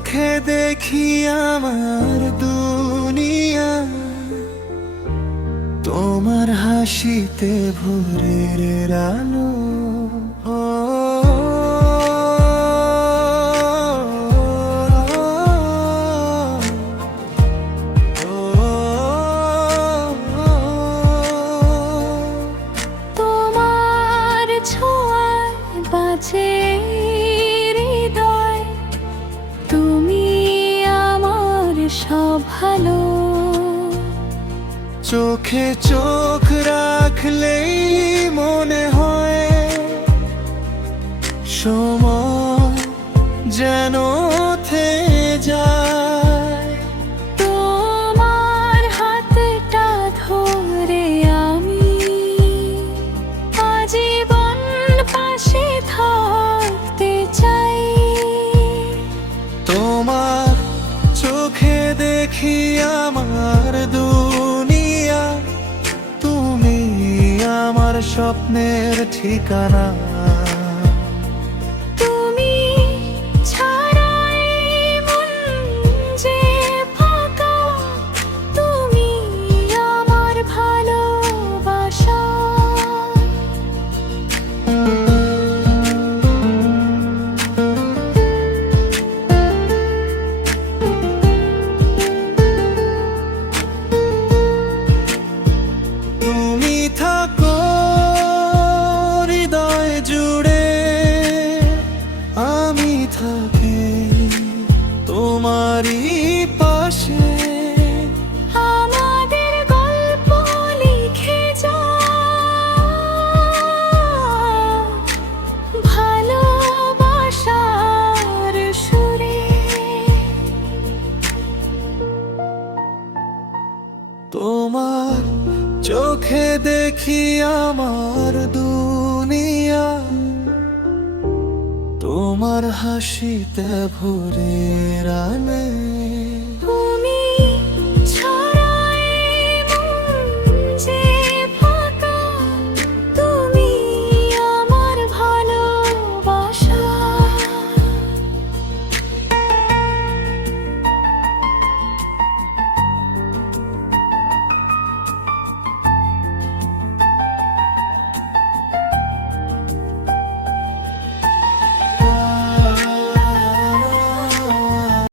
চোখে দেখি আমার দুনিয়া, তোমার হাসিতে ভোরের আলো। ও তোমার ছোঁয়ায় বাজে হৃদয়, তুমি আমার সব ভালো। চোখে চোখ রাখলেই মনে হয় সময় যেন থেমে যায়। তোমার হাতটা ধরে আমি আজীবন পাশে থাকতে চাই। তোমার চোখে দেখি আমার দুনিয়া, তুমি আমার স্বপ্নের ঠিকানা। তুমি ছাড়াই মন যে ফাঁকা, তুমি আমার ভালোবাসা। তুমি থাকো হৃদয় জুড়ে, আমি থাকি তোমারই পাশে। আমাদের গল্প লিখে যাও ভালোবাসার সুরে। তোমার চোখে দেখি আমার দুনিয়া, তোমার হাসিতে ভোরের আলো।